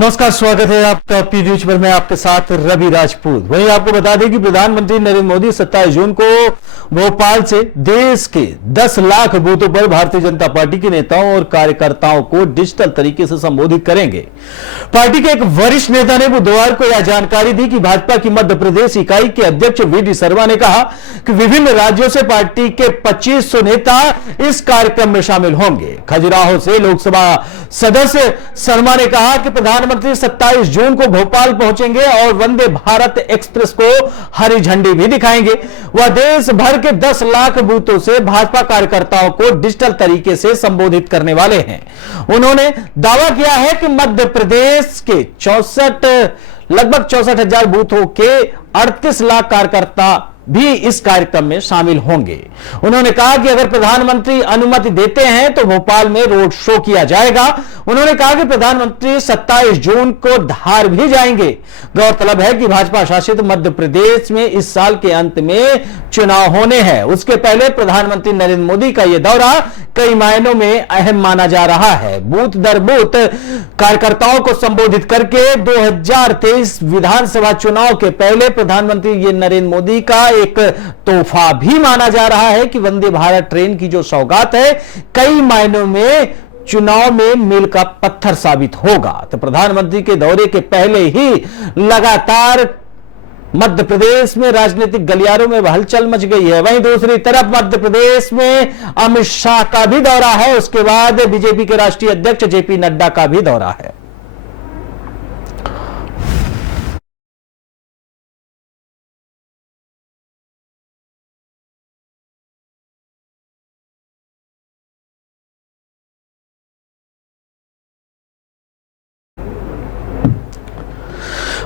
नमस्कार, स्वागत है आपका पी न्यूज पर। मैं आपके साथ रवि राजपूत। वहीं आपको बता दें कि प्रधानमंत्री नरेंद्र मोदी 27 जून को भोपाल से देश के 10 लाख बूथों पर भारतीय जनता पार्टी के नेताओं और कार्यकर्ताओं को डिजिटल तरीके से संबोधित करेंगे। पार्टी के एक वरिष्ठ नेता ने बुधवार को यह जानकारी दी कि भाजपा की मध्य प्रदेश इकाई के अध्यक्ष वी.डी. शर्मा ने कहा कि विभिन्न राज्यों से पार्टी के 2500 नेता इस कार्यक्रम में शामिल होंगे। खजुराहो से लोकसभा सदस्य शर्मा ने कहा कि प्रधानमंत्री 27 जून को भोपाल पहुंचेंगे और वंदे भारत एक्सप्रेस को हरी झंडी भी दिखाएंगे। वह देश भर के 10 लाख बूथों से भाजपा कार्यकर्ताओं को डिजिटल तरीके से संबोधित करने वाले हैं। उन्होंने दावा किया है कि मध्य प्रदेश के लगभग 64,000 बूथों के 38 लाख कार्यकर्ता भी इस कार्यक्रम में शामिल होंगे। उन्होंने कहा कि अगर प्रधानमंत्री अनुमति देते हैं तो भोपाल में रोड शो किया जाएगा। उन्होंने कहा कि प्रधानमंत्री 27 जून को धार भी जाएंगे। गौरतलब है कि भाजपा शासित मध्य प्रदेश में इस साल के अंत में चुनाव होने हैं। उसके पहले प्रधानमंत्री नरेंद्र मोदी का यह दौरा कई मायनों में अहम माना जा रहा है। बूथ दर बूथ कार्यकर्ताओं को संबोधित करके 2023 विधानसभा चुनाव के पहले प्रधानमंत्री नरेंद्र मोदी का एक तोहफा भी माना जा रहा है कि वंदे भारत ट्रेन की जो सौगात है कई मायनों में चुनाव में मील का पत्थर साबित होगा। तो प्रधानमंत्री के दौरे के पहले ही लगातार मध्य प्रदेश में राजनीतिक गलियारों में हलचल मच गई है। वहीं दूसरी तरफ मध्य प्रदेश में अमित शाह का भी दौरा है। उसके बाद बीजेपी के राष्ट्रीय अध्यक्ष जेपी नड्डा का भी दौरा है।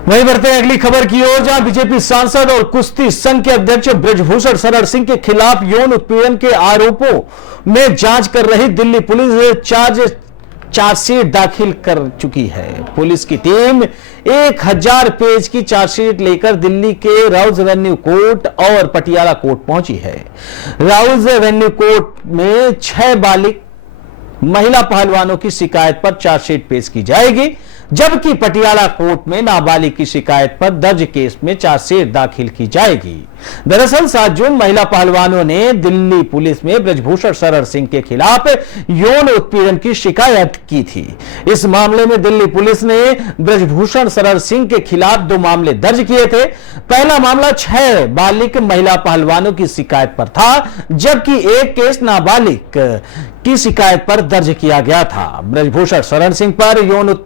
वहीं बढ़ते हैं अगली खबर की ओर, जहां बीजेपी सांसद और कुश्ती संघ के अध्यक्ष बृजभूषण शरण सिंह के खिलाफ यौन उत्पीड़न के आरोपों में जांच कर रही दिल्ली पुलिस चार्जशीट दाखिल कर चुकी है। पुलिस की टीम 1000 पेज की चार्जशीट लेकर दिल्ली के राउज एवेन्यू कोर्ट और पटियाला कोर्ट पहुंची है। राउज एवेन्यू कोर्ट में 6 बालिग महिला पहलवानों की शिकायत पर चार्जशीट पेश की जाएगी, जबकि पटियाला कोर्ट में नाबालिग की शिकायत पर दर्ज केस में चार्जशीट दाखिल की जाएगी। दरअसल 7 जून महिला पहलवानों ने दिल्ली पुलिस में बृजभूषण शरण सिंह के खिलाफ यौन उत्पीड़न की शिकायत की थी। इस मामले में दिल्ली पुलिस ने बृजभूषण शरण सिंह के खिलाफ 2 मामले दर्ज किए थे। पहला मामला 6 बालिग महिला पहलवानों की शिकायत पर था, जबकि एक केस नाबालिग की शिकायत पर दर्ज किया गया था। बृजभूषण शरण सिंह पर यौन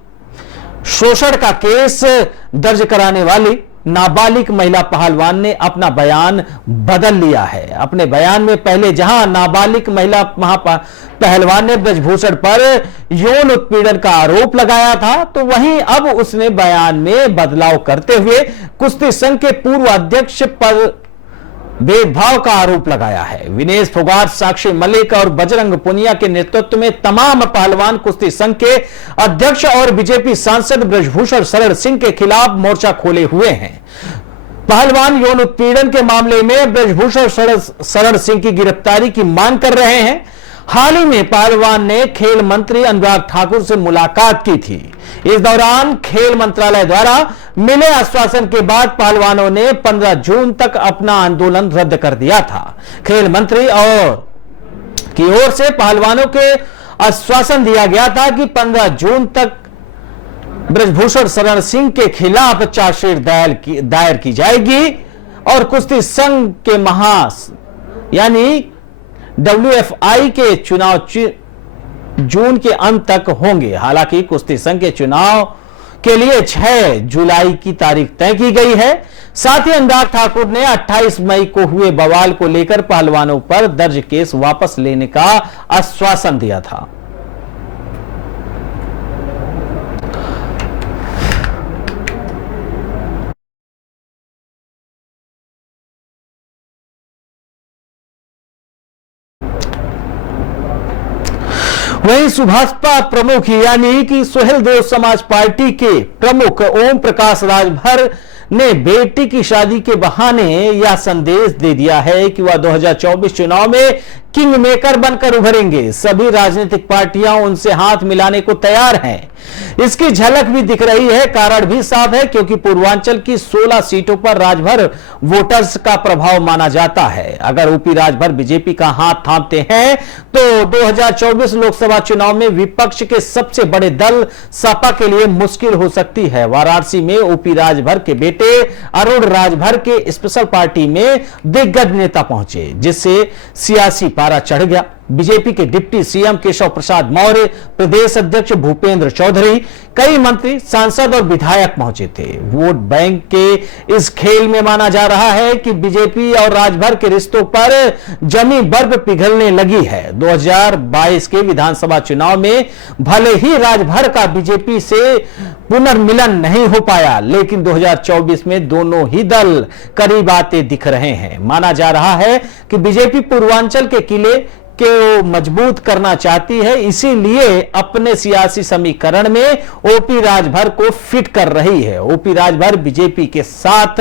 शोषण का केस दर्ज कराने वाली नाबालिग महिला पहलवान ने अपना बयान बदल लिया है। अपने बयान में पहले जहां नाबालिग महिला पहलवान ने बृजभूषण पर यौन उत्पीड़न का आरोप लगाया था, तो वहीं अब उसने बयान में बदलाव करते हुए कुश्ती संघ के पूर्व अध्यक्ष पर भेदभाव का आरोप लगाया है। विनेश फोगाट, साक्षी मलिक और बजरंग पुनिया के नेतृत्व में तमाम पहलवान कुश्ती संघ के अध्यक्ष और बीजेपी सांसद बृजभूषण शरण सिंह के खिलाफ मोर्चा खोले हुए हैं। पहलवान यौन उत्पीड़न के मामले में बृजभूषण शरण सिंह की गिरफ्तारी की मांग कर रहे हैं। हाल ही में पहलवान ने खेल मंत्री अनुराग ठाकुर से मुलाकात की थी। इस दौरान खेल मंत्रालय द्वारा मिले आश्वासन के बाद पहलवानों ने 15 जून तक अपना आंदोलन रद्द कर दिया था। खेल मंत्री की ओर से पहलवानों के आश्वासन दिया गया था कि 15 जून तक बृजभूषण शरण सिंह के खिलाफ चार्जशीट दायर की जाएगी और कुश्ती संघ के यानी WFI के चुनाव जून के अंत तक होंगे। हालांकि कुश्ती संघ के चुनाव के लिए 6 जुलाई की तारीख तय की गई है। साथ ही अनुराग ठाकुर ने 28 मई को हुए बवाल को लेकर पहलवानों पर दर्ज केस वापस लेने का आश्वासन दिया था। वहीं सुभाषपा प्रमुख यानी कि सुहेलदेव समाज पार्टी के प्रमुख ओम प्रकाश राजभर ने बेटी की शादी के बहाने यह संदेश दे दिया है कि वह 2024 चुनाव में किंग मेकर बनकर उभरेंगे। सभी राजनीतिक पार्टियां उनसे हाथ मिलाने को तैयार हैं। इसकी झलक भी दिख रही है, कारण भी साफ है, क्योंकि पूर्वांचल की 16 सीटों पर राजभर वोटर्स का प्रभाव माना जाता है। अगर ओपी राजभर बीजेपी का हाथ थामते हैं तो 2024 लोकसभा चुनाव में विपक्ष के सबसे बड़े दल सपा के लिए मुश्किल हो सकती है। वाराणसी में ओपी राजभर के बेटे अरुण राजभर के स्पेशल पार्टी में दिग्गज नेता पहुंचे, जिससे सियासी पारा चढ़ गया। बीजेपी के डिप्टी सीएम केशव प्रसाद मौर्य, प्रदेश अध्यक्ष भूपेंद्र चौधरी, कई मंत्री, सांसद और विधायक पहुंचे थे। वोट बैंक के इस खेल में माना जा रहा है कि बीजेपी और राजभर के रिश्तों पर जमी बर्फ पिघलने लगी है। 2022 के विधानसभा चुनाव में भले ही राजभर का बीजेपी से पुनर्मिलन नहीं हो पाया, लेकिन 2024 में दोनों ही दल करीब आते दिख रहे हैं। माना जा रहा है कि बीजेपी पूर्वांचल के किले को मजबूत करना चाहती है, इसीलिए अपने सियासी समीकरण में ओपी राजभर को फिट कर रही है। ओपी राजभर बीजेपी के साथ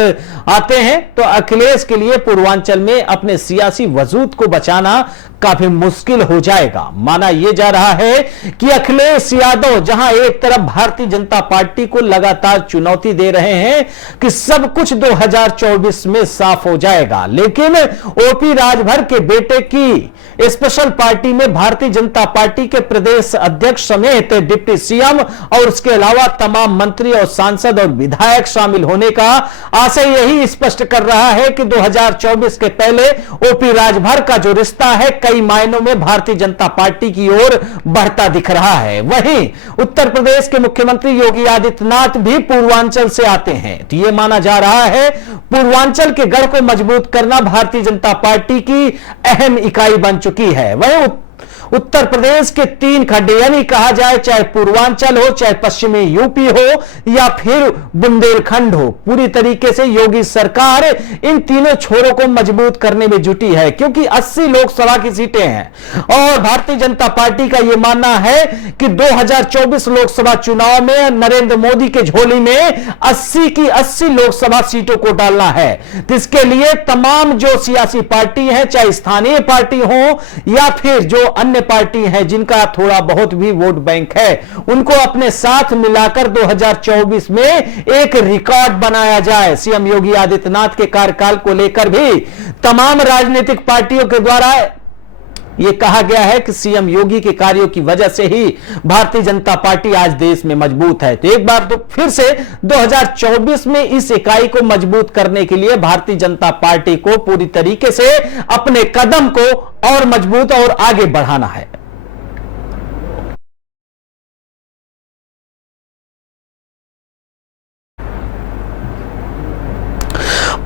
आते हैं तो अखिलेश के लिए पूर्वांचल में अपने सियासी वजूद को बचाना काफी मुश्किल हो जाएगा। माना यह जा रहा है कि अखिलेश यादव जहां एक तरफ भारतीय जनता पार्टी को लगातार चुनौती दे रहे हैं कि सब कुछ 2024 में साफ हो जाएगा, लेकिन ओपी राजभर के बेटे की स्पेशल पार्टी में भारतीय जनता पार्टी के प्रदेश अध्यक्ष समेत डिप्टी सीएम और उसके अलावा तमाम मंत्री और सांसद और विधायक शामिल होने का आशय यही स्पष्ट कर रहा है कि 2024 के पहले ओपी राजभर का जो रिश्ता है कई मायनों में भारतीय जनता पार्टी की ओर बढ़ता दिख रहा है। वहीं उत्तर प्रदेश के मुख्यमंत्री योगी आदित्यनाथ भी पूर्वांचल से आते हैं, तो यह माना जा रहा है पूर्वांचल के गढ़ को मजबूत करना भारतीय जनता पार्टी की अहम इकाई बन चुकी है। वहीं उत्तर प्रदेश के 3 खड्डे, यानी कहा जाए चाहे पूर्वांचल हो, चाहे पश्चिमी यूपी हो या फिर बुंदेलखंड हो, पूरी तरीके से योगी सरकार इन तीनों छोरों को मजबूत करने में जुटी है, क्योंकि 80 लोकसभा की सीटें हैं और भारतीय जनता पार्टी का यह मानना है कि 2024 लोकसभा चुनाव में नरेंद्र मोदी के झोली में 80 की 80 लोकसभा सीटों को डालना है। इसके लिए तमाम जो सियासी पार्टी है, चाहे स्थानीय पार्टी हो या फिर जो अन्य पार्टी है जिनका थोड़ा बहुत भी वोट बैंक है, उनको अपने साथ मिलाकर 2024 में एक रिकॉर्ड बनाया जाए। सीएम योगी आदित्यनाथ के कार्यकाल को लेकर भी तमाम राजनीतिक पार्टियों के द्वारा यह कहा गया है कि सीएम योगी के कार्यों की वजह से ही भारतीय जनता पार्टी आज देश में मजबूत है। तो एक बार तो फिर से 2024 में इस इकाई को मजबूत करने के लिए भारतीय जनता पार्टी को पूरी तरीके से अपने कदम को और मजबूत और आगे बढ़ाना है।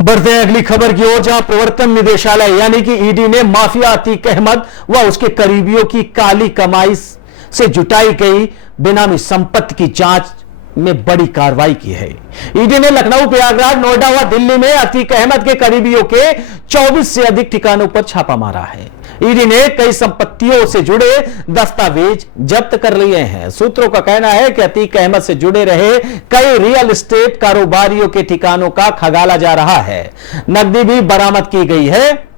बढ़ते हैं अगली खबर की ओर, जहां प्रवर्तन निदेशालय यानी कि ईडी ने माफिया अतीक अहमद व उसके करीबियों की काली कमाई से जुटाई गई बेनामी संपत्ति की जांच में बड़ी कार्रवाई की है। ईडी ने लखनऊ, प्रयागराज, नोएडा व दिल्ली में अतीक अहमद के करीबियों के 24 से अधिक ठिकानों पर छापा मारा है। ईडी ने कई संपत्तियों से जुड़े दस्तावेज जब्त कर लिए हैं। सूत्रों का कहना है कि अतीक अहमद से जुड़े रहे कई रियल एस्टेट कारोबारियों के ठिकानों का खंगाला जा रहा है। नकदी भी बरामद की गई है।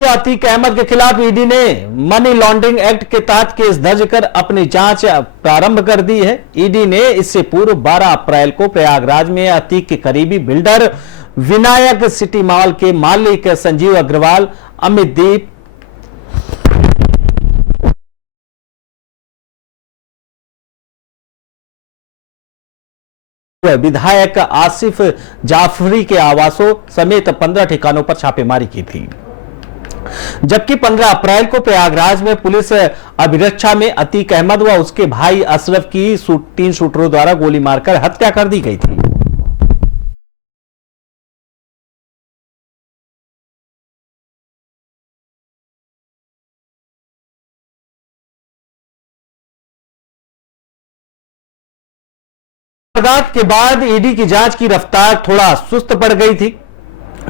अतीक अहमद के खिलाफ ईडी ने मनी लॉन्ड्रिंग एक्ट के तहत केस दर्ज कर अपनी जांच प्रारंभ कर दी है। ईडी ने इससे पूर्व 12 अप्रैल को प्रयागराज में अतीक के करीबी बिल्डर विनायक सिटी मॉल के मालिक संजीव अग्रवाल, अमित दीप, विधायक आसिफ जाफरी के आवासों समेत 15 ठिकानों पर छापेमारी की थी। जबकि 15 अप्रैल को प्रयागराज में पुलिस अभिरक्षा में अतीक अहमद व उसके भाई अशरफ की 3 शूटरों द्वारा गोली मारकर हत्या कर दी गई थी। वारदात के बाद ईडी की जांच की रफ्तार थोड़ा सुस्त पड़ गई थी।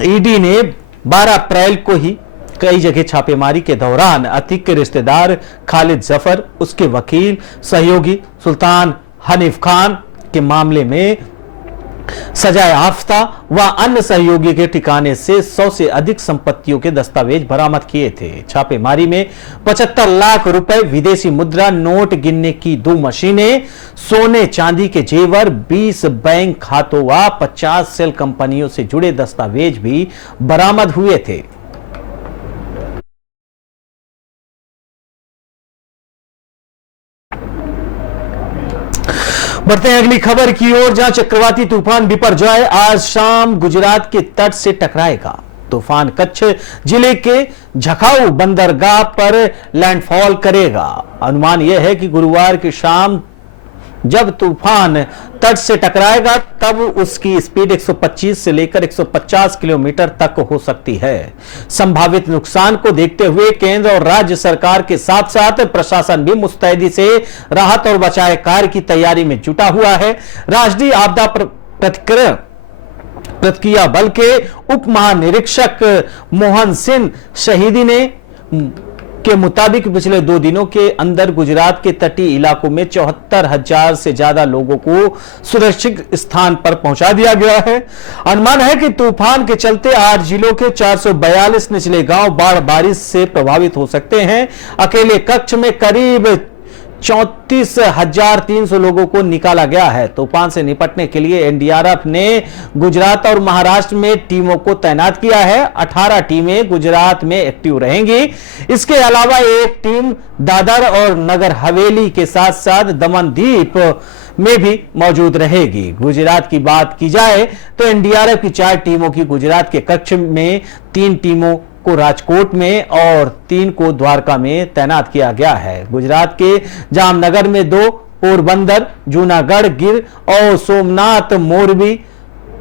ईडी ने 12 अप्रैल को ही कई जगह छापेमारी के दौरान अतीक के रिश्तेदार खालिद जफर, उसके वकील सहयोगी सुल्तान हनीफ खान के मामले में सजाए याफ्ता व अन्य सहयोगी के ठिकाने से 100 से अधिक संपत्तियों के दस्तावेज बरामद किए थे। छापेमारी में 75 लाख रुपए, विदेशी मुद्रा नोट गिनने की 2 मशीनें, सोने चांदी के जेवर, 20 बैंक खातों व 50 सेल कंपनियों से जुड़े दस्तावेज भी बरामद हुए थे। बढ़ते हैं अगली खबर की ओर, जहां चक्रवाती तूफान बिपरजॉय आज शाम गुजरात के तट से टकराएगा। तूफान कच्छ जिले के झकाऊ बंदरगाह पर लैंडफॉल करेगा। अनुमान यह है कि गुरुवार की शाम जब तूफान तट से टकराएगा तब उसकी स्पीड 125 से लेकर 150 किलोमीटर तक हो सकती है। संभावित नुकसान को देखते हुए केंद्र और राज्य सरकार के साथ साथ प्रशासन भी मुस्तैदी से राहत और बचाव कार्य की तैयारी में जुटा हुआ है। राष्ट्रीय आपदा प्रतिक्रिया बल के उप महानिरीक्षक मोहन सिंह शहीदी ने के मुताबिक पिछले 2 दिनों के अंदर गुजरात के तटीय इलाकों में 74,000 से ज्यादा लोगों को सुरक्षित स्थान पर पहुंचा दिया गया है। अनुमान है कि तूफान के चलते 8 जिलों के 442 निचले गांव बाढ़ बारिश से प्रभावित हो सकते हैं। अकेले कच्छ में करीब 34,300 लोगों को निकाला गया है। तूफान से निपटने के लिए एनडीआरएफ ने गुजरात और महाराष्ट्र में टीमों को तैनात किया है। 18 टीमें गुजरात में एक्टिव रहेंगी। इसके अलावा एक टीम दादर और नगर हवेली के साथ साथ दमन द्वीप में भी मौजूद रहेगी। गुजरात की बात की जाए तो एनडीआरएफ की 4 टीमों की गुजरात के कच्छ में, 3 टीमों को राजकोट में और 3 को द्वारका में तैनात किया गया है। गुजरात के जामनगर में 2, पोरबंदर, जूनागढ़, गिर और सोमनाथ, मोरबी,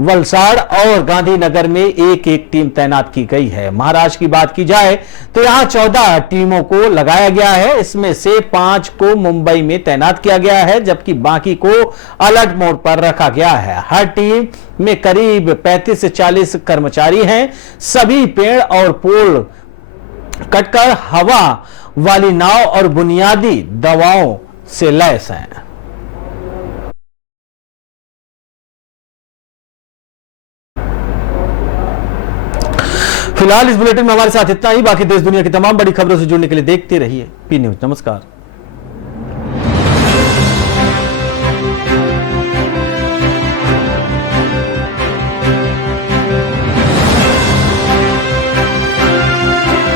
वलसाड़ और गांधीनगर में एक टीम तैनात की गई है। महाराष्ट्र की बात की जाए तो यहां 14 टीमों को लगाया गया है। इसमें से 5 को मुंबई में तैनात किया गया है, जबकि बाकी को अलर्ट मोड पर रखा गया है। हर टीम में करीब 35 से 40 कर्मचारी हैं। सभी पेड़ और पोल कटकर हवा वाली नाव और बुनियादी दवाओं से लैस हैं। फिलहाल इस बुलेटिन में हमारे साथ इतना ही। बाकी देश दुनिया की तमाम बड़ी खबरों से जुड़ने के लिए देखते रहिए पी न्यूज। नमस्कार।